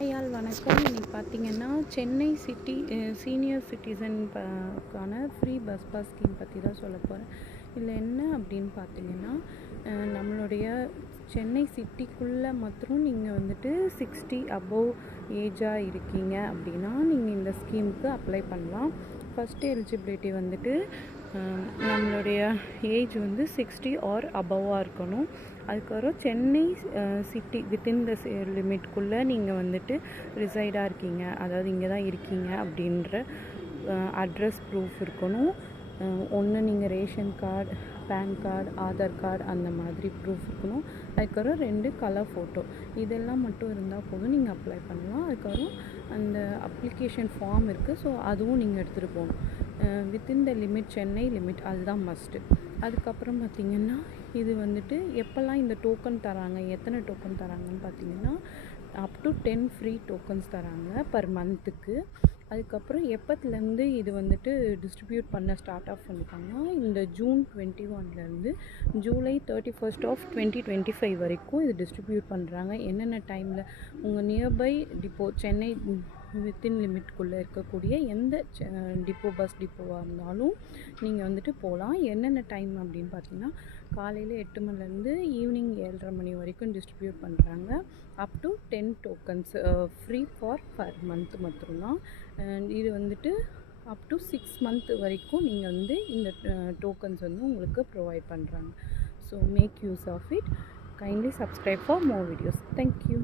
வணக்கம். இன்னைக்கு பார்த்தீங்கன்னா, சென்னை சிட்டி சீனியர் சிட்டிசன் க்கான ஃப்ரீ பஸ் பாஸ் ஸ்கீம் பற்றி தான் சொல்லப் போறேன். இதில என்ன அப்படின்னு பார்த்தீங்கன்னா, நம்மளுடைய சென்னை சிட்டிக்குள்ளே மாத்திரம் நீங்கள் வந்துட்டு 60 அபோவ் ஏஜாக இருக்கீங்க அப்படின்னா, நீங்கள் இந்த ஸ்கீமுக்கு அப்ளை பண்ணலாம். ஃபஸ்ட்டு எலிஜிபிலிட்டி வந்துட்டு நம்மளுடைய ஏஜ் வந்து 60 ஆர் அபோவாக இருக்கணும். அதுக்கப்புறம் சென்னை சிட்டி வித்தின் த லிமிட்குள்ளே நீங்கள் வந்துட்டு ரிசைடாக இருக்கீங்க, அதாவது இங்கே தான் இருக்கீங்க அப்படின்ற அட்ரஸ் ப்ரூஃப் இருக்கணும். ஒன்று நீங்கள் ration card, PAN card, Aadhaar card அந்த மாதிரி ப்ரூஃப் இருக்கணும். அதுக்கப்புறம் 2 கலர் ஃபோட்டோ, இதெல்லாம் மட்டும் இருந்தால் போதும், நீங்கள் அப்ளை பண்ணலாம். அதுக்கப்புறம் அந்த அப்ளிகேஷன் ஃபார்ம் இருக்குது, ஸோ அதுவும் நீங்கள் எடுத்துகிட்டு போகணும். Within the limit, Chennai limit, அதுதான் மஸ்ட்டு. அதுக்கப்புறம் பார்த்திங்கன்னா, இது வந்துட்டு எப்போல்லாம் இந்த டோக்கன் தராங்க, எத்தனை டோக்கன் தராங்கன்னு பார்த்தீங்கன்னா, அப் டு 10 ஃப்ரீ டோக்கன்ஸ் தராங்க பர் மந்த்துக்கு. அதுக்கப்புறம் எப்போத்துலேருந்து இது வந்துட்டு டிஸ்ட்ரிபியூட் பண்ண ஸ்டார்ட் ஆஃப் பண்ணியிருக்காங்கன்னா, இந்த ஜூன் 21லேருந்து ஜூலை 31 ஆஃப் 2025 வரைக்கும் இது டிஸ்ட்ரிபியூட் பண்ணுறாங்க. என்னென்ன டைமில் உங்கள் நியர்பை டிப்போ, சென்னை வித்தின் லிமிட்குள்ளே இருக்கக்கூடிய எந்த டிப்போ, பஸ் டிப்போவாக இருந்தாலும் நீங்கள் வந்துட்டு போகலாம். என்னென்ன டைம் அப்படின்னு பார்த்தீங்கன்னா, காலையில் 8 மணிலேருந்து ஈவினிங் 7:30 மணி வரைக்கும் டிஸ்ட்ரிபியூட் பண்ணுறாங்க. Up to 10 tokens free for per month மட்டும்தான். இது வந்துட்டு அப் டு 6 மந்த் வரைக்கும் நீங்கள் வந்து இந்த டோக்கன்ஸ் வந்து உங்களுக்கு ப்ரொவைட் பண்ணுறாங்க. So make use of it. Kindly subscribe for more videos. Thank you.